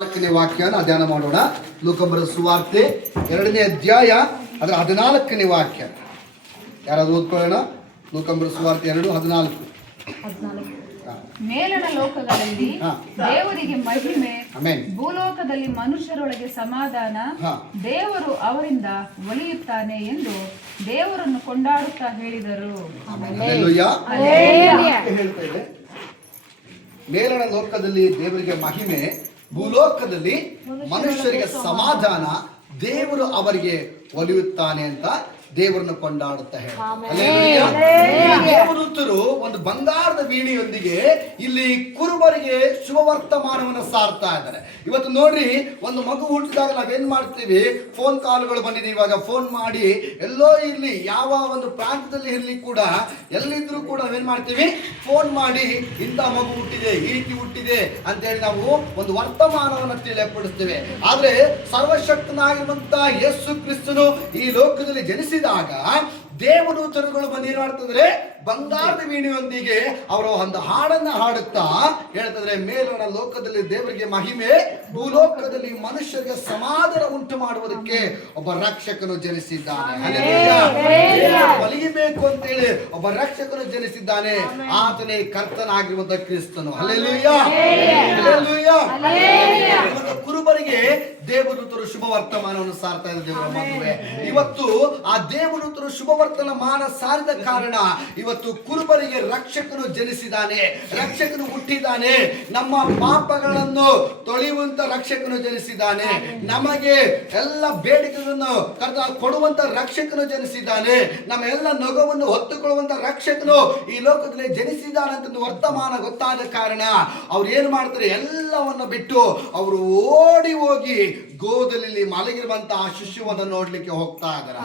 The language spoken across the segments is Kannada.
14ನೇ ವಾಕ್ಯನ ಧ್ಯಾನ ಮಾಡೋಣ. ಲೂಕಂಬರ ಸುವಾರ್ತೆ 2ನೇ ಅಧ್ಯಾಯ ಅದರ 14ನೇ ವಾಕ್ಯ. ಯಾರಾದ್ರೂ ಓದ್ಕೊಳ್ಳೋಣ. ಲೂಕಂಬರ ಸುವಾರ್ತೆ 2:14. ಮೇಲಣ ಲೋಕಗಳಲ್ಲಿ ದೇವರಿಗೆ ಮಹಿಮೆ, ಭೂಲೋಕದಲ್ಲಿ ಮನುಷ್ಯರೊಳಗೆ ಸಮಾಧಾನ, ದೇವರು ಅವರಿಂದ ಒಲಿಯುತ್ತಾನೆ ಎಂದು ದೇವರನ್ನು ಕೊಂಡಾಡುತ್ತಾ ಹೇಳಿದರು. ಮೇಲಣ ಲೋಕದಲ್ಲಿ ದೇವರಿಗೆ ಮಹಿಮೆ, ಭೂಲೋಕದಲ್ಲಿ ಮನುಷ್ಯರಿಗೆ ಸಮಾಧಾನ, ದೇವರು ಅವರಿಗೆ ಒಲಿಯುತ್ತಾನೆ ಅಂತ ದೇವರನ್ನು ಕೊಂಡಾಡುತ್ತಾ ದೇವದೂತರು ಒಂದು ಬಂಗಾರದ ವೀಣೆಯೊಂದಿಗೆ ಇಲ್ಲಿ ಕುರುಬರಿಗೆ ಶುಭ ವರ್ತಮಾನವನ್ನು ಸಾರ್ತಾ ಇದ್ದಾರೆ. ಇವತ್ತು ನೋಡ್ರಿ, ಒಂದು ಮಗು ಹುಟ್ಟಿದಾಗ ನಾವೇನ್ ಮಾಡ್ತೀವಿ, ಫೋನ್ ಕಾಲ್ಗಳು ಬಂದಿದೆ. ಇವಾಗ ಫೋನ್ ಮಾಡಿ ಎಲ್ಲೋ ಇರ್ಲಿ, ಯಾವ ಒಂದು ಪ್ರಾಂತದಲ್ಲಿ ಇರ್ಲಿ ಕೂಡ, ಎಲ್ಲಿದ್ರು ಕೂಡ ನಾವೇನ್ ಮಾಡ್ತೀವಿ, ಫೋನ್ ಮಾಡಿ ಇಂಥ ಮಗು ಹುಟ್ಟಿದೆ, ಈ ರೀತಿ ಹುಟ್ಟಿದೆ ಅಂತ ಹೇಳಿ ನಾವು ಒಂದು ವರ್ತಮಾನವನ್ನು ತಿಳಿಯಪಡಿಸ್ತೇವೆ. ಆದ್ರೆ ಸರ್ವಶಕ್ತನಾಗಿರುವಂತ ಯೇಸು ಕ್ರಿಸ್ತನು ಈ ಲೋಕದಲ್ಲಿ ಜನಿಸಿದಾಗ ದೇವದೂತರುಗಳು ಬಂದು ಏನ್ ಮಾಡ್ತಿದ್ರೆ, ಬಂಗಾರದ ವೀಣೆಯೊಂದಿಗೆ ಅವರು ಒಂದು ಹಾಡನ್ನ ಹಾಡುತ್ತಾ ಹೇಳ್ತಿದ್ರೆ, ಮೇಲಣ ಲೋಕದಲ್ಲಿ ದೇವರಿಗೆ ಮಹಿಮೆ, ಭೂಲೋಕದಲ್ಲಿ ಮನುಷ್ಯರಿಗೆ ಸಮಾಧಾನ ಉಂಟು ಮಾಡುವುದಕ್ಕೆ ಒಬ್ಬ ರಕ್ಷಕನು ಜನಿಸಿದ್ದಾನೆ. ಒಲಿಯಬೇಕು ಅಂತೇಳಿ ಒಬ್ಬ ರಕ್ಷಕನು ಜನಿಸಿದ್ದಾನೆ. ಆತನೇ ಕರ್ತನಾಗಿರುವಂತ ಕ್ರಿಸ್ತನು. Hallelujah, hallelujah. ಕುರುಬರಿಗೆ ದೇವದೂತರು ಶುಭ ವರ್ತಮಾನವನ್ನು ಸಾರ್ತಾ ಇದ್ದಾರೆ. ದೇವರ ಮದುವೆ ಇವತ್ತು ಆ ದೇವದೂತರು ಶುಭ ವರ್ತಮಾನ ಸಾರಿದ ಕಾರಣ ಇವತ್ತು ಕುರುಬರಿಗೆ ರಕ್ಷಕನು ಜನಿಸಿದ್ದಾನೆ, ರಕ್ಷಕನು ಹುಟ್ಟಿದ್ದಾನೆ. ನಮ್ಮ ಪಾಪಗಳನ್ನು ತೊಳೆಯುವಂತ ರಕ್ಷಕನು ಜನಿಸಿದ್ದಾನೆ. ನಮಗೆ ಎಲ್ಲ ಬೇಡಿಕೆಗಳನ್ನು ಕೊಡುವಂತ ರಕ್ಷಕನು ಜನಿಸಿದ್ದಾನೆ. ನಮ್ಮ ಎಲ್ಲ ನೊಗವನ್ನು ಹೊತ್ತುಕೊಳ್ಳುವಂತ ರಕ್ಷಕನು ಈ ಲೋಕದಲ್ಲಿ ಜನಿಸಿದ್ದಾನೆ ಅಂತ ವರ್ತಮಾನ ಗೊತ್ತಾದ ಕಾರಣ ಅವ್ರು ಏನ್ ಮಾಡ್ತಾರೆ, ಎಲ್ಲವನ್ನು ಬಿಟ್ಟು ಅವರು ಓಡಿ ಹೋಗಿ ಗೋದಲಿಯಲ್ಲಿ ಮಲಗಿರುವಂತಹ ಶಿಶುವನ್ನು ನೋಡ್ಲಿಕ್ಕೆ ಹೋಗ್ತಾ ಇದ್ದಾರೆ.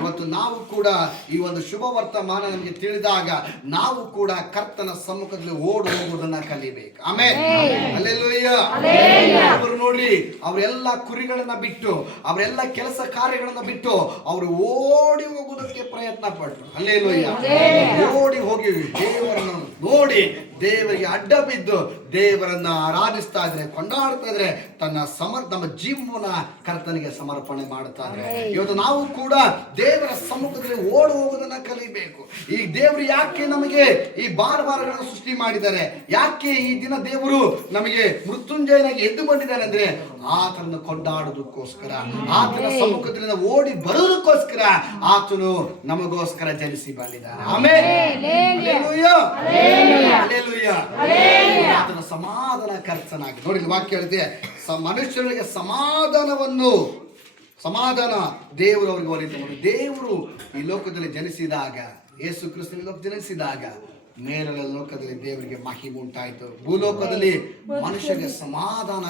ಇವತ್ತು ನಾವು ಕೂಡ ಈ ಒಂದು ಶುಭ ವರ್ತಮಾನ ನಮಗೆ ತಿಳಿದಾಗ ನಾವು ಕೂಡ ಕರ್ತನ ಸಮ್ಮುಖದಲ್ಲಿ ಓಡಿ ಹೋಗುವುದನ್ನ ಕಲಿಬೇಕು. ಆಮೇಲೆ ಹಲ್ಲೆಲೂಯಾ. ಅವರು ನೋಡ್ರಿ, ಅವರೆಲ್ಲ ಕುರಿಗಳನ್ನ ಬಿಟ್ಟು, ಅವರೆಲ್ಲ ಕೆಲಸ ಕಾರ್ಯಗಳನ್ನ ಬಿಟ್ಟು ಅವರು ಓಡಿ ಹೋಗುವುದಕ್ಕೆ ಪ್ರಯತ್ನ ಪಟ್ಟರು. ಹಲ್ಲೆಲೂಯಾ. ಓಡಿ ಹೋಗಿ ದೇವರನ್ನು ನೋಡಿ ದೇವರಿಗೆ ಅಡ್ಡ ಬಿದ್ದು ದೇವರನ್ನ ಆರಾಧಿಸ್ತಾ ಇದ್ರೆ, ಕೊಂಡಾಡ್ತಾ ಇದ್ರೆ, ನಮ್ಮ ಜೀವನ ಕರ್ತನಿಗೆ ಸಮರ್ಪಣೆ ಮಾಡ್ತಾ ಇದ್ರೆ. ಇವತ್ತು ನಾವು ಕೂಡ ದೇವರ ಸಮ್ಮುಖದಲ್ಲಿ ಓಡಿ ಹೋಗೋದನ್ನ ಕಲಿಬೇಕು. ಈ ದೇವರು ಯಾಕೆ ನಮಗೆ ಈ ಭಾರಗಳನ್ನು ಸೃಷ್ಟಿ ಮಾಡಿದ್ದಾರೆ, ಯಾಕೆ ಈ ದಿನ ದೇವರು ನಮಗೆ ಮೃತ್ಯುಂಜಯನಾಗಿ ಎದ್ದು ಬಂದಿದ್ದಾನೆ ಅಂದ್ರೆ ಆತನನ್ನು ಕೊಂಡಾಡೋದಕ್ಕೋಸ್ಕರ, ಆತನ ಸಮ್ಮುಖದಿಂದ ಓಡಿ ಬರೋದಕ್ಕೋಸ್ಕರ ಆತನು ನಮಗೋಸ್ಕರ ಜನಿಸಿ ಬಂದಿದ್ದಾನೆ. ಆಮೇಲೆ ಆತನ ಸಮಾಧಾನ ಕರ್ತನಾಗಿ ನೋಡಿ ವಾಕ್ಯ ಹೇಳಿದೆ, ಮನುಷ್ಯರಿಗೆ ಸಮಾಧಾನ ದೇವರು ಅವರಿಗೆ ಒಲಿತು. ದೇವರು ಈ ಲೋಕದಲ್ಲಿ ಜನಿಸಿದಾಗ, ಯೇಸು ಕ್ರಿಸ್ತನ ಲೋಕ ಜನಿಸಿದಾಗ ಮೇಲಿನ ಲೋಕದಲ್ಲಿ ದೇವರಿಗೆ ಮಹಿಮೆ ಉಂಟಾಯಿತು. ಭೂಲೋಕದಲ್ಲಿ ಮನುಷ್ಯರಿಗೆ ಸಮಾಧಾನ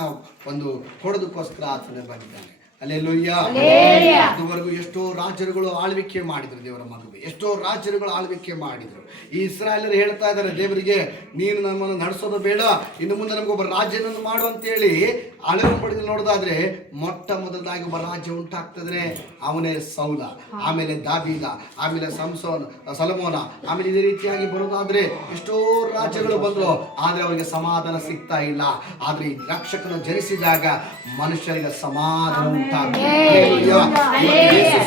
ಒಂದು ಕೊಡೋದಕ್ಕೋಸ್ಕರ ಆತನೇ ಬಂದಿದ್ದಾನೆ. ಹಲ್ಲೆಲೂಯಾ. ಇದುವರೆಗೂ ಎಷ್ಟೋ ರಾಜರುಗಳು ಆಳ್ವಿಕೆ ಮಾಡಿದ್ರು ದೇವರ ಮದುವೆ, ಎಷ್ಟೋ ರಾಜರುಗಳು ಆಳ್ವಿಕೆ ಮಾಡಿದ್ರು. ಈ ಇಸ್ರಾಯೇಲರು ಹೇಳ್ತಾ ಇದ್ದಾರೆ ದೇವರಿಗೆ, ನೀನು ನಮ್ಮನ್ನು ನಡೆಸೋದು ಬೇಡ, ಇನ್ನು ಮುಂದೆ ನಮಗೊಬ್ಬ ರಾಜ್ಯನನ್ನು ಮಾಡು ಅಂತೇಳಿ ಹಳೆಯ ಪಡೆದು ನೋಡೋದಾದ್ರೆ ಮೊಟ್ಟ ಮೊದಲಾಗಿ ಒಬ್ಬ ರಾಜ್ಯ ಉಂಟಾಗ್ತದ್ರೆ ಅವನೇ ಸೌಲ, ಆಮೇಲೆ ದಾವೀದ, ಆಮೇಲೆ ಸೊಲೊಮೋನ, ಆಮೇಲೆ ಇದೇ ರೀತಿಯಾಗಿ ಬರೋದಾದ್ರೆ ಎಷ್ಟೋ ರಾಜ್ಯಗಳು ಬಂದ್ರು, ಆದ್ರೆ ಅವರಿಗೆ ಸಮಾಧಾನ ಸಿಗ್ತಾ ಇಲ್ಲ. ಆದ್ರೆ ಈ ರಕ್ಷಕನು ಜನಿಸಿದಾಗ ಮನುಷ್ಯರಿಗೆ ಸಮಾಧಾನ ಉಂಟಾಗ್ತದೆ.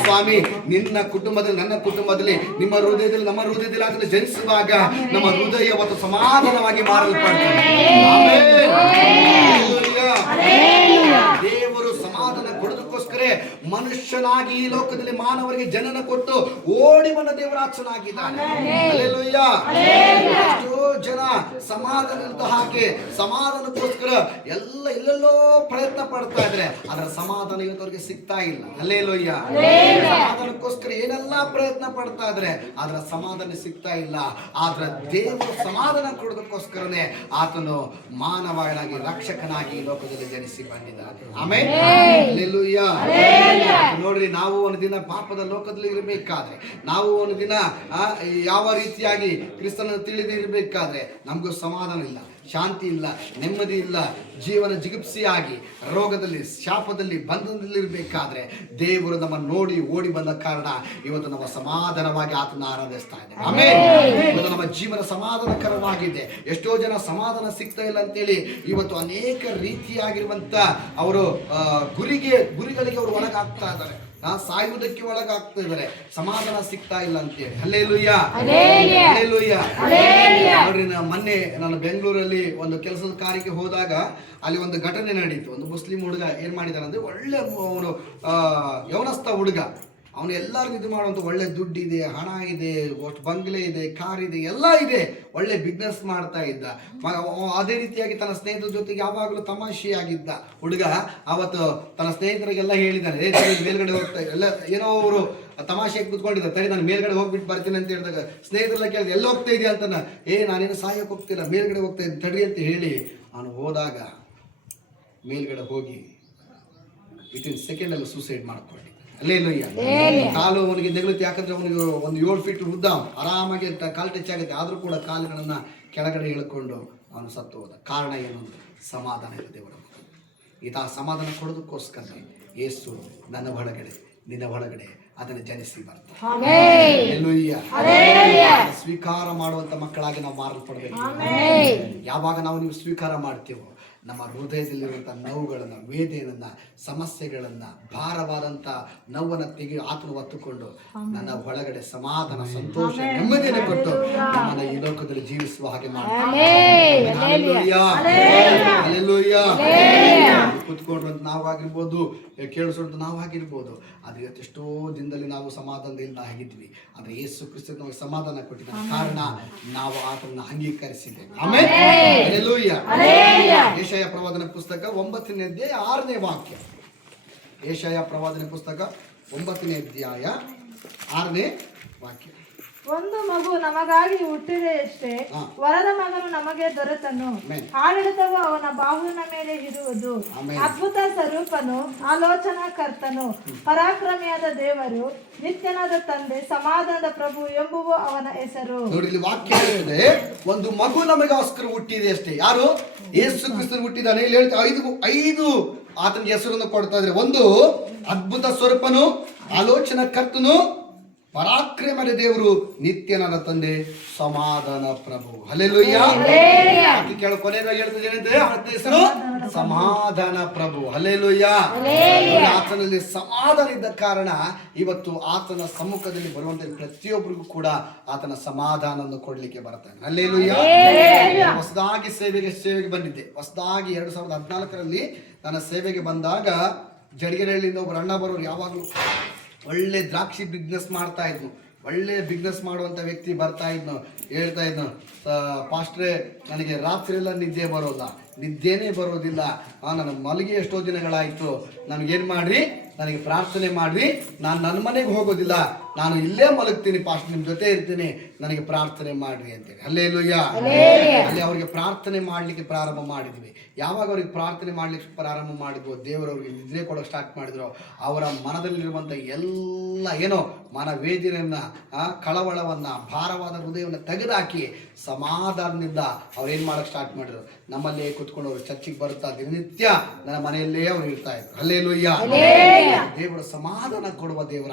ಸ್ವಾಮಿ, ನಿನ್ನ ಕುಟುಂಬದಲ್ಲಿ, ನನ್ನ ಕುಟುಂಬದಲ್ಲಿ, ನಿಮ್ಮ ಹೃದಯದಲ್ಲಿ, ನಮ್ಮ ಹೃದಯದಲ್ಲಿ ಅದನ್ನು ಜನಿಸುವಾಗ ನಮ್ಮ ಹೃದಯ ಮತ್ತು ಸಮಾಧಾನವಾಗಿ ಮಾರಲ್ಪಡ್ತದೆ. ದೇವರು ಸಮಾಧಾನ ಕೊಡೋದಕ್ಕೋಸ್ಕರ ಮನುಷ್ಯನಾಗಿ ಈ ಲೋಕದಲ್ಲಿ ಮಾನವರಿಗೆ ಜನನ ಕೊಟ್ಟು ಓಡಿ ಬಂದ ದೇವರಾಜನಾಗಿದ್ದಾನೆ. ಹಲ್ಲೆಲೂಯಾ. ಎಷ್ಟೋ ಜನ ಸಮಾಧಾನ ಹಾಕಿ ಸಮಾಧಾನಕ್ಕೋಸ್ಕರ ಎಲ್ಲೆಲ್ಲೋ ಪ್ರಯತ್ನ ಪಡ್ತಾ ಇದ್ರೆ ಅದರ ಸಮಾಧಾನ ಇವತ್ತವರಿಗೆ ಸಿಗ್ತಾ ಇಲ್ಲ. ಹಲ್ಲೆಲೂಯಾ. ಸಮಾಧಾನಕ್ಕೋಸ್ಕರ ಏನೆಲ್ಲ ಪ್ರಯತ್ನ ಪಡ್ತಾ ಇದ್ರೆ ಅದರ ಸಮಾಧಾನ ಸಿಗ್ತಾ ಇಲ್ಲ. ಆದ್ರೆ ದೇವರು ಸಮಾಧಾನ ಕೊಡೋದಕ್ಕೋಸ್ಕರನೇ ಆತನು ಮಾನವನಾಗಿ ರಕ್ಷಕನಾಗಿ ಈ ಲೋಕದಲ್ಲಿ ಜನಿಸಿ ಬಂದಿದ್ದಾನೆ. ಆಮೇಲೆ ಹಲ್ಲೆಲೂಯಾ. ನೋಡ್ರಿ, ನಾವು ಒಂದು ದಿನ ಪಾಪದ ಲೋಕದಲ್ಲಿ ಇರಬೇಕಾದ್ರೆ, ನಾವು ಒಂದು ದಿನ ಯಾವ ರೀತಿಯಾಗಿ ಕ್ರಿಸ್ತನ ತಿಳಿದಿರಬೇಕಾದ್ರೆ ನಮಗೂ ಸಮಾಧಾನ ಇಲ್ಲ. ಶಾಂತಿ ಇಲ್ಲ, ನೆಮ್ಮದಿ ಇಲ್ಲ, ಜೀವನ ಜಿಗುಪ್ಸಿಯಾಗಿ ರೋಗದಲ್ಲಿ, ಶಾಪದಲ್ಲಿ, ಬಂಧನದಲ್ಲಿರ್ಬೇಕಾದ್ರೆ ದೇವರು ನಮ್ಮನ್ನು ನೋಡಿ ಓಡಿ ಬಂದ ಕಾರಣ ಇವತ್ತು ನಮ್ಮ ಸಮಾಧಾನವಾಗಿ ಆತನ ಆರಾಧಿಸ್ತಾ ಇದೆ. ಆಮೇಲೆ ಇವತ್ತು ನಮ್ಮ ಜೀವನ ಸಮಾಧಾನಕರವಾಗಿದೆ. ಎಷ್ಟೋ ಜನ ಸಮಾಧಾನ ಸಿಗ್ತಾ ಇಲ್ಲ ಅಂತೇಳಿ ಇವತ್ತು ಅನೇಕ ರೀತಿಯಾಗಿರುವಂತ ಅವರು ಗುರಿಗಳಿಗೆ ಅವರು ಒಳಗಾಗ್ತಾ ಇದ್ದಾರೆ, ಸಾಯುವುದಕ್ಕೆ ಒಳಗಾಗ್ತಾ ಇದ್ದಾರೆ, ಸಮಾಧಾನ ಸಿಗ್ತಾ ಇಲ್ಲ ಅಂತೇಳಿ. Hallelujah, hallelujah. ನೋಡ್ರಿ, ಮೊನ್ನೆ ನಾನು ಬೆಂಗಳೂರಲ್ಲಿ ಒಂದು ಕೆಲಸದ ಕಾರ್ಯಕ್ಕೆ ಹೋದಾಗ ಅಲ್ಲಿ ಒಂದು ಘಟನೆ ನಡೀತು. ಒಂದು ಮುಸ್ಲಿಂ ಹುಡುಗ ಏನ್ ಮಾಡಿದಾರೆ ಅಂದ್ರೆ, ಒಳ್ಳೆ ಅವನು ಯವನಸ್ಥ ಹುಡುಗ, ಅವನು ಎಲ್ಲರಿಗೂ ಇದು ಮಾಡುವಂತ ಒಳ್ಳೆ ದುಡ್ಡಿದೆ, ಹಣ ಇದೆ, ಅಷ್ಟು ಬಂಗ್ಲೆ ಇದೆ, ಕಾರ್ ಇದೆ, ಎಲ್ಲ ಇದೆ, ಒಳ್ಳೆ ಬಿಸ್ನೆಸ್ ಮಾಡ್ತಾ ಇದ್ದ. ಅದೇ ರೀತಿಯಾಗಿ ತನ್ನ ಸ್ನೇಹಿತರ ಜೊತೆಗೆ ಯಾವಾಗಲೂ ತಮಾಷೆಯಾಗಿದ್ದ ಹುಡುಗ. ಅವತ್ತು ತನ್ನ ಸ್ನೇಹಿತರಿಗೆಲ್ಲ ಹೇಳಿದ್ದಾನೆ, ಮೇಲ್ಗಡೆ ಹೋಗ್ತಾ ಎಲ್ಲ ಏನೋ ಅವರು ತಮಾಷೆಗೆ ಕೂತ್ಕೊಂಡಿದ್ದಾರೆ, ತಡಿ ನಾನು ಮೇಲ್ಗಡೆ ಹೋಗ್ಬಿಟ್ಟು ಬರ್ತೀನಿ ಅಂತ ಹೇಳಿದಾಗ ಸ್ನೇಹಿತರೆಲ್ಲ ಕೇಳಿದ್ರೆ ಎಲ್ಲಿ ಹೋಗ್ತಾ ಇದೆಯಾ ಅಂತ, ನಾನೇನು ಸಾಯಕ್ಕೆ ಹೋಗ್ತಿಲ್ಲ, ಮೇಲ್ಗಡೆ ಹೋಗ್ತಾ ಇದ್ದೀನಿ ತಡಿ ಅಂತ ಹೇಳಿ ಅವನು ಹೋದಾಗ ಮೇಲ್ಗಡೆ ಹೋಗಿ ವಿತಿನ್ ಸೆಕೆಂಡಲ್ಲಿ ಸೂಸೈಡ್ ಮಾಡ್ಕೊಂಡು ಅಲ್ಲೇಲಯ್ಯ. ಕಾಲು ಅವನಿಗೆ ನೆಗಳುತ್ತೆ, ಯಾಕಂದ್ರೆ ಅವನಿಗೆ ಒಂದು 7 ಫೀಟ್ ಉದ್ದ, ಆರಾಮಾಗಿ ಕಾಲು ಟಚ್ ಆಗುತ್ತೆ, ಆದ್ರೂ ಕೂಡ ಕಾಲುಗಳನ್ನ ಕೆಳಗಡೆ ಇಳ್ಕೊಂಡು ಅವನು ಸತ್ತು ಹೋದ. ಕಾರಣ ಏನು ಅಂದ್ರೆ ಸಮಾಧಾನ ಇಲ್ಲ ದೇವರ. ಈತ ಸಮಾಧಾನ ಕೊಡೋದಕ್ಕೋಸ್ಕರ ಯೇಸು ನನ್ನ ಒಳಗಡೆ ನಿನ್ನ ಒಳಗಡೆ ಅದನ್ನು ಜನಿಸಿ ಬರ್ತಾರೆ. ಸ್ವೀಕಾರ ಮಾಡುವಂತ ಮಕ್ಕಳಾಗಿ ನಾವು ಮಾರಲ್ಪಡಬೇಕು. ಯಾವಾಗ ನಾವು ನೀವು ಸ್ವೀಕಾರ ಮಾಡ್ತೀವೋ ನಮ್ಮ ಹೃದಯದಲ್ಲಿರುವಂಥ ನೋವುಗಳನ್ನು, ವೇದನೆಯನ್ನ, ಸಮಸ್ಯೆಗಳನ್ನ, ಭಾರವಾದಂಥ ನೋವನ್ನು ಆತನು ಹೊತ್ತುಕೊಂಡು ನನ್ನ ಒಳಗಡೆ ಸಮಾಧಾನ, ಸಂತೋಷ, ನೆಮ್ಮದಿಯನ್ನು ಕೊಟ್ಟು ನಮ್ಮನ್ನ ಈ ಲೋಕದಲ್ಲಿ ಜೀವಿಸುವ ಹಾಗೆ ಮಾಡ್ತಾರೆ. ಕೂತ್ಕೊಂಡ್ರಂತ ನಾವಾಗಿರ್ಬೋದು, ಕೇಳಿಸೋದು ನಾವಾಗಿರ್ಬೋದು, ಆದ್ರೆ ಇವತ್ತೆಷ್ಟೋ ದಿನದಲ್ಲಿ ನಾವು ಸಮಾಧಾನದಿಂದ ಆಗಿದ್ವಿ. ಆದ್ರೆ ಯೇಸು ಕ್ರಿಸ್ತ ನಮಗೆ ಸಮಾಧಾನ ಕೊಟ್ಟಿದ್ದ ಕಾರಣ ನಾವು ಆತನನ್ನ ಅಂಗೀಕರಿಸಿದ್ದೇವೆ. ಆಮೆನ್. ಹಲ್ಲೆಲೂಯಾ. ಯೆಶಾಯ ಪ್ರವಾದನೆ ಪುಸ್ತಕ 9ನೇ ಅಧ್ಯಾಯ 6ನೇ ವಾಕ್ಯ. ಯೆಶಾಯ ಪ್ರವಾದನೆ ಪುಸ್ತಕ 9ನೇ ಅಧ್ಯಾಯ 6ನೇ ವಾಕ್ಯ. ಒಂದು ಮಗು ನಮಗಾಗಿ ಹುಟ್ಟಿದೆಯಷ್ಟೇ, ವರದ ಮಗನು ನಮಗೆ ದೊರೆತನು, ಆಡಳಿತವು ಅವನ ಬಾಹುವಿನ ಮೇಲೆ ಇರುವುದು. ಅದ್ಭುತ ಸ್ವರೂಪನು, ಆಲೋಚನಾ ಕರ್ತನು, ಪರಾಕ್ರಮಿಯಾದ ದೇವರು, ನಿತ್ಯನಾದ ತಂದೆ, ಸಮಾಧಾನದ ಪ್ರಭು ಎಂಬುವ ಅವನ ಹೆಸರು. ನೋಡಿ, ಇಲ್ಲಿ ವಾಕ್ಯ ಹೇಳಿದೆ, ಒಂದು ಮಗು ನಮಗೋಸ್ಕರ ಹುಟ್ಟಿದೆ ಅಷ್ಟೇ. ಯಾರು? ಯೇಸು ಕ್ರಿಸ್ತನು ಹುಟ್ಟಿದ್ದಾನೆ. ಇಲ್ಲಿ ಹೇಳ್ತಾ 5 ಆತನಿಗೆ ಹೆಸರನ್ನು ಕೊಡ್ತಾ ಇದ್ರೆ, ಒಂದು ಅದ್ಭುತ ಸ್ವರೂಪನು, ಆಲೋಚನಾ ಕರ್ತನು, ಪರಾಕ್ರಮದ ದೇವರು, ನಿತ್ಯನಾದ ತಂದೆ, ಸಮಾಧಾನ ಪ್ರಭು. ಹಲ್ಲೆಲೂಯಾ. ಕೇಳ ಕೊನೆಯದಾಗಿ ಹೇಳ್ತಿದ್ದೇನೆ, ಆತನ ಹೆಸರು ಸಮಾಧಾನ ಪ್ರಭು. ಹಲ್ಲೆಲೂಯಾ. ಆತನಲ್ಲಿ ಸಮಾಧಾನ ಇದ್ದ ಕಾರಣ ಇವತ್ತು ಆತನ ಸಮ್ಮುಖದಲ್ಲಿ ಬರುವಂತ ಪ್ರತಿಯೊಬ್ಬರಿಗೂ ಕೂಡ ಆತನ ಸಮಾಧಾನವನ್ನು ಕೊಡ್ಲಿಕ್ಕೆ ಬರ್ತಾನೆ. ಹಲ್ಲೆಲೂಯಾ. ಹೊಸದಾಗಿ ಸೇವೆಗೆ ಬಂದಿದ್ದೆ. ಹೊಸದಾಗಿ 2014ರಲ್ಲಿ ನನ್ನ ಸೇವೆಗೆ ಬಂದಾಗ ಜಡಿಗೆರಳ್ಳಿಯಿಂದ ಒಬ್ಬರು ಅಣ್ಣ ಬರೋರು, ಯಾವಾಗಲೂ ಒಳ್ಳೆ ದ್ರಾಕ್ಷಿ ಬಿಸ್ನೆಸ್ ಮಾಡ್ತಾ ಇದ್ನು. ಒಳ್ಳೆ ಬಿಸ್ನೆಸ್ ಮಾಡುವಂಥ ವ್ಯಕ್ತಿ ಬರ್ತಾ ಇದ್ನು, ಹೇಳ್ತಾ ಇದ್ನು, ಪಾಸ್ಟ್ರೇ ನನಗೆ ರಾತ್ರಿ ಎಲ್ಲ ನಿದ್ದೆನೇ ಬರೋದಿಲ್ಲ, ನನ್ನ ಮಲಗಿ ಎಷ್ಟೋ ದಿನಗಳಾಯಿತು, ನನಗೇನು ಮಾಡ್ರಿ, ನನಗೆ ಪ್ರಾರ್ಥನೆ ಮಾಡ್ರಿ, ನಾನು ನನ್ನ ಮನೆಗೆ ಹೋಗೋದಿಲ್ಲ, ನಾನು ಇಲ್ಲೇ ಮಲಗ್ತೀನಿ ಪಾಸ್ಟ್, ನಿಮ್ಮ ಜೊತೆ ಇರ್ತೀನಿ, ನನಗೆ ಪ್ರಾರ್ಥನೆ ಮಾಡ್ರಿ ಅಂತೇಳಿ. ಹಲ್ಲೆಲೂಯಾ. ಅಲ್ಲಿ ಅವ್ರಿಗೆ ಪ್ರಾರ್ಥನೆ ಮಾಡ್ಲಿಕ್ಕೆ ಪ್ರಾರಂಭ ಮಾಡಿದ್ವಿ. ಯಾವಾಗ ಅವ್ರಿಗೆ ಪ್ರಾರ್ಥನೆ ಮಾಡ್ಲಿಕ್ಕೆ ಪ್ರಾರಂಭ ಮಾಡಿದ್ವು, ದೇವರವ್ರಿಗೆ ನಿದ್ರೆ ಕೊಡೋಕೆ ಸ್ಟಾರ್ಟ್ ಮಾಡಿದ್ರು, ಅವರ ಮನದಲ್ಲಿರುವಂಥ ಎಲ್ಲ ಏನೋ ಮನವೇದನೆಯನ್ನ, ಕಳವಳವನ್ನ, ಭಾರವಾದ ಹೃದಯವನ್ನು ತೆಗೆದುಹಾಕಿ ಸಮಾಧಾನದಿಂದ ಅವ್ರೇನ್ ಮಾಡಕ್ ಸ್ಟಾರ್ಟ್ ಮಾಡಿದ್ರು. ನಮ್ಮಲ್ಲೇ ಕುತ್ಕೊಂಡು ಅವರು ಚರ್ಚಿಗೆ ಬರುತ್ತಾ ದಿನನಿತ್ಯ ನನ್ನ ಮನೆಯಲ್ಲೇ ಅವ್ರು ಇರ್ತಾ ಇದ್ರು. ಹಲ್ಲೆಲೂಯಾ. ದೇವರು ಸಮಾಧಾನ ಕೊಡುವ ದೇವರ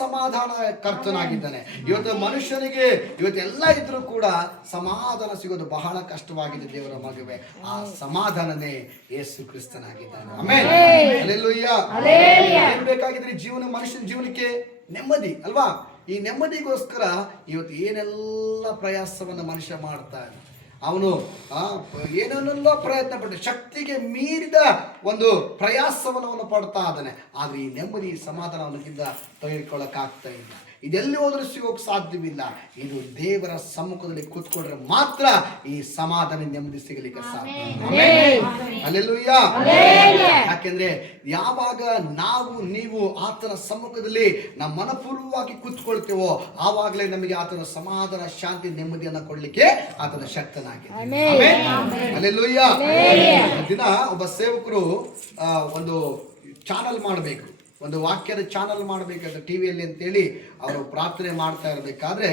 ಸಮಾಧಾನ ಕರ್ತನಾಗಿದ್ದಾನೆ. ಇವತ್ತು ಮನುಷ್ಯನಿಗೆ ಇವತ್ತೆಲ್ಲ ಇದ್ರೂ ಕೂಡ ಸಮಾಧಾನ ಸಿಗೋದು ಬಹಳ ಕಷ್ಟವಾಗಿದೆ. ದೇವರ ಮಗುವೆ, ಆ ಸಮಾಧಾನನೇ ಯೇಸು ಕ್ರಿಸ್ತನಾಗಿದ್ದಾನೆ. ಆಮೆನ್. ಹಲ್ಲೆಲೂಯಾ. ಏನ್ ಬೇಕಾಗಿದ್ರೆ ಮನುಷ್ಯನ ಜೀವನಕ್ಕೆ ನೆಮ್ಮದಿ ಅಲ್ವಾ? ಈ ನೆಮ್ಮದಿಗೋಸ್ಕರ ಇವತ್ತು ಏನೆಲ್ಲ ಪ್ರಯಾಸವನ್ನು ಮನುಷ್ಯ ಮಾಡ್ತಾನೆ. ಅವನು ಏನೇನೆಲ್ಲ ಪ್ರಯತ್ನ ಪಟ್ಟು ಶಕ್ತಿಗೆ ಮೀರಿದ ಒಂದು ಪ್ರಯಾಸವನ್ನು ಅವನು ಪಡ್ತಾ ಇದ್ದಾನೆ. ಆದ್ರೆ ಈ ನೆಮ್ಮದಿ, ಸಮಾಧಾನ ಅವನಿಗಿಂದ ತೆಗೆದುಕೊಳ್ಳಕ್ಕಾಗ್ತಾ ಇಲ್ಲ. ಇದೆಲ್ಲಿ ಹೋದ್ರೂ ಸಿಗೋಕ್ ಸಾಧ್ಯವಿಲ್ಲ. ಇದು ದೇವರ ಸಮ್ಮುಖದಲ್ಲಿ ಕೂತ್ಕೊಂಡ್ರೆ ಮಾತ್ರ ಈ ಸಮಾಧಾನ, ನೆಮ್ಮದಿ ಸಿಗಲಿಕ್ಕೆ ಸಾಧ್ಯ. ಹಲ್ಲೆಲೂಯಾ. ಯಾಕೆಂದ್ರೆ ಯಾವಾಗ ನೀವು ಆತನ ಸಮ್ಮುಖದಲ್ಲಿ ನಾವು ಮನಪೂರ್ವವಾಗಿ ಕೂತ್ಕೊಳ್ತೇವೋ ಆವಾಗಲೇ ನಮಗೆ ಆತನ ಸಮಾಧಾನ, ಶಾಂತಿ, ನೆಮ್ಮದಿಯನ್ನ ಕೊಡ್ಲಿಕ್ಕೆ ಆತನ ಶಕ್ತನಾಗಿದೆ. ಹಲ್ಲೆಲೂಯಾ. ದಿನ ಒಬ್ಬ ಸೇವಕರು ಒಂದು ಚಾನಲ್ ಮಾಡಬೇಕು, ಒಂದು ವಾಕ್ಯದ ಚಾನಲ್ ಮಾಡಬೇಕಾದ್ರೆ ಟಿವಿಯಲ್ಲಿ ಅಂತೇಳಿ ಅವರು ಪ್ರಾರ್ಥನೆ ಮಾಡ್ತಾ ಇರಬೇಕಾದ್ರೆ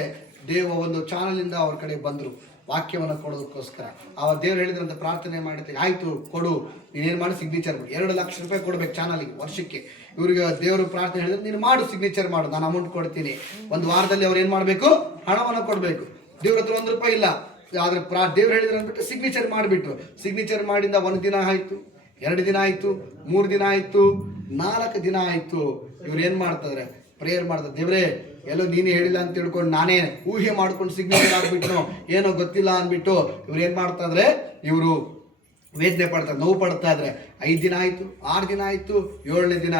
ಒಂದು ಚಾನಲಿಂದ ಅವ್ರ ಕಡೆ ಬಂದರು ವಾಕ್ಯವನ್ನು ಕೊಡೋದಕ್ಕೋಸ್ಕರ. ಆ ದೇವ್ರು ಹೇಳಿದ್ರಂತ ಪ್ರಾರ್ಥನೆ ಮಾಡಿದ್ರೆ ಆಯಿತು ಕೊಡು, ನೀನೇನು ಮಾಡಿ ಸಿಗ್ನೇಚರ್ ಮಾಡಿ, 2 ಲಕ್ಷ ರೂಪಾಯಿ ಕೊಡ್ಬೇಕು ಚಾನಲ್ಗೆ ವರ್ಷಕ್ಕೆ. ಇವ್ರಿಗೆ ದೇವರು ಪ್ರಾರ್ಥನೆ ಹೇಳಿದ್ರೆ ನೀನು ಮಾಡು, ಸಿಗ್ನೇಚರ್ ಮಾಡು, ನಾನು ಅಮೌಂಟ್ ಕೊಡ್ತೀನಿ. ಒಂದು ವಾರದಲ್ಲಿ ಅವ್ರು ಏನು ಮಾಡಬೇಕು, ಹಣವನ್ನು ಕೊಡಬೇಕು. ದೇವ್ರ ಹತ್ರ 1 ರೂಪಾಯಿ ಇಲ್ಲ. ಆದರೆ ದೇವ್ರು ಹೇಳಿದ್ರು ಅಂದ್ಬಿಟ್ಟು ಸಿಗ್ನೇಚರ್ ಮಾಡಿಬಿಟ್ರು. ಸಿಗ್ನೇಚರ್ ಮಾಡಿಂದ 1 ದಿನ ಆಯಿತು, 2 ದಿನ ಆಯಿತು, 3 ದಿನ ಆಯಿತು, 4 ದಿನ ಆಯಿತು. ಇವ್ರು ಏನು ಮಾಡ್ತಾರೆ, ಪ್ರೇಯರ್ ಮಾಡ್ತಾರೆ. ದೇವ್ರೇ ಎಲ್ಲೋ ನೀನೇ ಹೇಳಿಲ್ಲ ಅಂತ ತಿಳ್ಕೊಂಡು ನಾನೇ ಊಹೆ ಮಾಡ್ಕೊಂಡು ಸಿಗ್ನೇಚರ್ ಆಗ್ಬಿಟ್ನೋ ಏನೋ ಗೊತ್ತಿಲ್ಲ ಅಂದ್ಬಿಟ್ಟು ಇವ್ರು ಏನು ಮಾಡ್ತಾ ಇದ್ರೆ, ಇವರು ವೇದನೆ ಪಡ್ತಾರೆ, ನೋವು ಪಡ್ತಾ ಇದ್ರೆ. 5 ದಿನ ಆಯಿತು, 6 ದಿನ ಆಯಿತು, 7ನೇ ದಿನ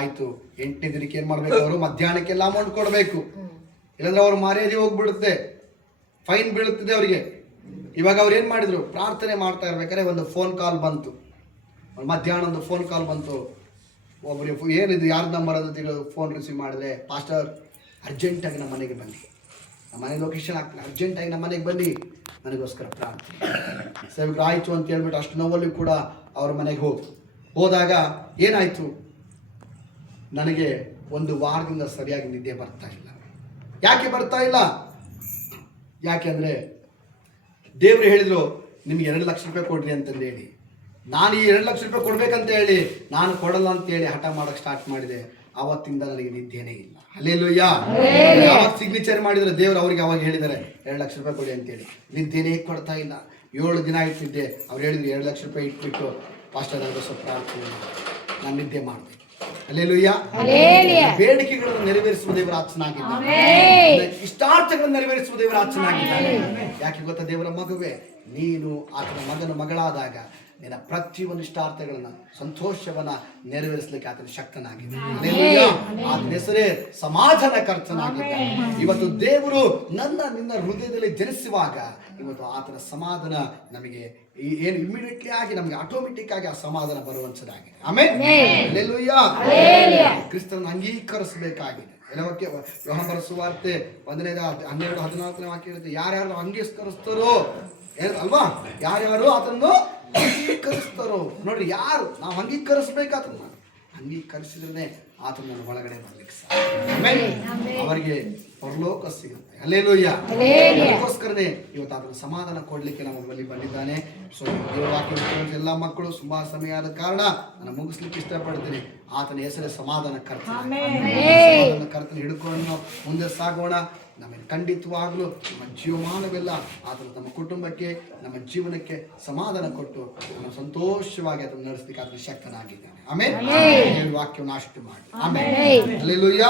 ಆಯಿತು. 8ನೇ ದಿನಕ್ಕೆ ಏನು ಮಾಡಬೇಕು, ಅವರು ಮಧ್ಯಾಹ್ನಕ್ಕೆಲ್ಲ ಅಮೌಂಟ್ ಕೊಡಬೇಕು, ಇಲ್ಲಾಂದ್ರೆ ಅವ್ರು ಮರ್ಯಾದೆ ಹೋಗ್ಬಿಡುತ್ತೆ, ಫೈನ್ ಬೀಳುತ್ತದೆ ಅವರಿಗೆ. ಇವಾಗ ಅವ್ರು ಏನು ಮಾಡಿದ್ರು, ಪ್ರಾರ್ಥನೆ ಮಾಡ್ತಾ ಇರ್ಬೇಕಾದ್ರೆ ಒಂದು ಫೋನ್ ಕಾಲ್ ಬಂತು. ಮಧ್ಯಾಹ್ನ ಒಂದು ಫೋನ್ ಕಾಲ್ ಬಂತು. ಒಬ್ಬರು ಏನಿದು ಯಾರ್ದು ನಂಬರ್ ಅಂತ ಫೋನ್ ರಿಸೀವ್ ಮಾಡಿದ್ರೆ, ಪಾಸ್ಟರ್ ಅರ್ಜೆಂಟಾಗಿ ನಮ್ಮ ಮನೆಗೆ ಬನ್ನಿ, ನಮ್ಮ ಮನೆ ಲೊಕೇಶನ್ ಹಾಕ್ತೀನಿ, ಅರ್ಜೆಂಟಾಗಿ ನಮ್ಮ ಮನೆಗೆ ಬನ್ನಿ, ನನಗೋಸ್ಕರ ಪ್ರಾರ್ಥನೆ. ಸೇವಕರು ಆಯಿತು ಅಂತ ಹೇಳ್ಬಿಟ್ಟು ಅಷ್ಟು ನೋವಲ್ಲಿ ಕೂಡ ಅವ್ರ ಮನೆಗೆ ಹೋದಾಗ ಏನಾಯಿತು, ನನಗೆ 1 ವಾರದಿಂದ ಸರಿಯಾಗಿ ನಿದ್ದೆ ಬರ್ತಾ ಇಲ್ಲ. ಯಾಕೆ ಬರ್ತಾ ಇಲ್ಲ? ಯಾಕೆ ಅಂದರೆ ದೇವರು ಹೇಳಿದರು ನಿಮ್ಗೆ 2 ಲಕ್ಷ ರೂಪಾಯಿ ಕೊಡ್ರಿ ಅಂತಂದು ಹೇಳಿ. ನಾನು ಈ 2 ಲಕ್ಷ ರೂಪಾಯಿ ಕೊಡ್ಬೇಕಂತ ಹೇಳಿ ನಾನು ಕೊಡಲ್ಲ ಅಂತೇಳಿ ಹಠ ಮಾಡೋಕ್ಕೆ ಸ್ಟಾರ್ಟ್ ಮಾಡಿದೆ. ಆವತ್ತಿಂದ ನನಗೆ ನಿದ್ದೆನೇ ಇಲ್ಲ. ಹಲ್ಲೆಲೂಯ. ಯಾವಾಗ ಸಿಗ್ನೇಚರ್ ಮಾಡಿದ್ರೆ ದೇವರು ಅವ್ರಿಗೆ ಅವಾಗ ಹೇಳಿದ್ದಾರೆ 2 ಲಕ್ಷ ರೂಪಾಯಿ ಕೊಡಿ ಅಂತೇಳಿ, ನಿದ್ದೆನೇ ಕೊಡ್ತಾ ಇಲ್ಲ. 7 ದಿನ ಇಟ್ಟಿದ್ದೆ. ಅವ್ರು ಹೇಳಿದ್ರು 2 ಲಕ್ಷ ರೂಪಾಯಿ ಇಟ್ಬಿಟ್ಟು ಪಾಸ್ಟರ್ ನನಗೆ ಸ್ವಲ್ಪ ಪ್ರಾರ್ಥನೆ, ನಾನು ನಿದ್ದೆ ಮಾಡಿದೆ. ಹಲ್ಲೆಲೂಯ. ಬೇಡಿಕೆಗಳನ್ನು ನೆರವೇರಿಸುವ ದೇವರ ಆಚನಾಗಿದ್ದಾನೆ, ಇಷ್ಟಾರ್ಥಗಳನ್ನು ನೆರವೇರಿಸುವ ದೇವರ ಆಚನಾಗಿದ್ದಾನೆ. ಯಾಕೆ ಗೊತ್ತಾ ದೇವರ ಮಗುವೆ, ನೀನು ಆತನ ಮಗಳಾದಾಗ ನಿನ್ನ ಪ್ರತಿಯೊಂದು ಇಷ್ಟಾರ್ಥಗಳನ್ನ ಸಂತೋಷವನ್ನ ನೆರವೇರಿಸಲಿಕ್ಕೆ ಆತನ ಶಕ್ತನಾಗಿದೆ. ಆತನ ಹೆಸರೇ ಸಮಾಧಾನ ಕರ್ತನಾಗಿದ್ದಾನೆ. ಇವತ್ತು ದೇವರು ನಿನ್ನ ಹೃದಯದಲ್ಲಿ ಜನಿಸುವಾಗ ಇವತ್ತು ಆತನ ಸಮಾಧಾನ ನಮಗೆ ಏನು ಇಮಿಡಿಯೇಟ್ಲಿ ಆಗಿ ನಮಗೆ ಆಟೋಮೆಟಿಕ್ ಆಗಿ ಆ ಸಮಾಧಾನ ಬರುವಂಥದ್ದಾಗಿದೆ. ಆಮೇಲೆ ಹಲ್ಲೆಲೂಯಾ. ಕ್ರಿಸ್ತನನ್ನು ಅಂಗೀಕರಿಸಬೇಕಾಗಿದೆ. ಎಲ್ಲವಕ್ಕೆ ಯೋಹಾನನ ಸುವಾರ್ತೆ 1:12-14 ವಾಕ್ಯ ಹೇಳುತ್ತೆ, ಯಾರ್ಯಾರು ಅಂಗೀಕರಿಸ್ತಾರೋ ಅಲ್ವಾ, ಯಾರ್ಯಾರು ಆತನನ್ನು ಅಂಗೀಕರಿಸ್ತಾರೋ. ನೋಡ್ರಿ, ಯಾರು ನಾವು ಅಂಗೀಕರಿಸ್ಬೇಕು, ಆತನ ಅಂಗೀಕರಿಸಿದ್ರೆ ಆತನ ಒಳಗಡೆ ಬರ್ಲಿಕ್ಕೆ ಸಾಧ್ಯ, ಅವರಿಗೆ ಪರಲೋಕ ಸಿಗುತ್ತೆ. ಹಲ್ಲೆಲೂಯಾ. ಅದಕ್ಕೋಸ್ಕರನೇ ಇವತ್ತು ಆತನ ಸಮಾಧಾನ ಕೊಡ್ಲಿಕ್ಕೆ ನಮ್ಮ ಬಳಿ ಬಂದಿದ್ದಾನೆ. ಸೊ ದೇವವಾಕ್ಯ ಎಲ್ಲ ಮಕ್ಕಳು ತುಂಬಾ ಸಮಯ ಆದ ಕಾರಣ ನಾನು ಮುಗಿಸ್ಲಿಕ್ಕೆ ಇಷ್ಟಪಡ್ತೀನಿ. ಆತನ ಹೆಸರೇ ಸಮಾಧಾನ ಕರ್ತನ ಹಿಡ್ಕೊಂಡು ಮುಂದೆ ಸಾಗೋಣ. ನಮಗೆ ಖಂಡಿತವಾಗಲೂ ನಮ್ಮ ಜೀವಮಾನವೆಲ್ಲ ಆತನ ನಮ್ಮ ಕುಟುಂಬಕ್ಕೆ, ನಮ್ಮ ಜೀವನಕ್ಕೆ ಸಮಾಧಾನ ಕೊಟ್ಟು ನಮ್ಮ ಸಂತೋಷವಾಗಿ ಅದನ್ನು ನಡೆಸಲಿಕ್ಕೆ ಆತನ ಶಕ್ತನಾಗಿದ್ದಾನೆ. ಆಮೇಲೆ ವಾಕ್ಯವನ್ನು ಅಷ್ಟು ಮಾಡಿ. ಆಮೇಲೆ ಹಲ್ಲೆಲೂಯಾ.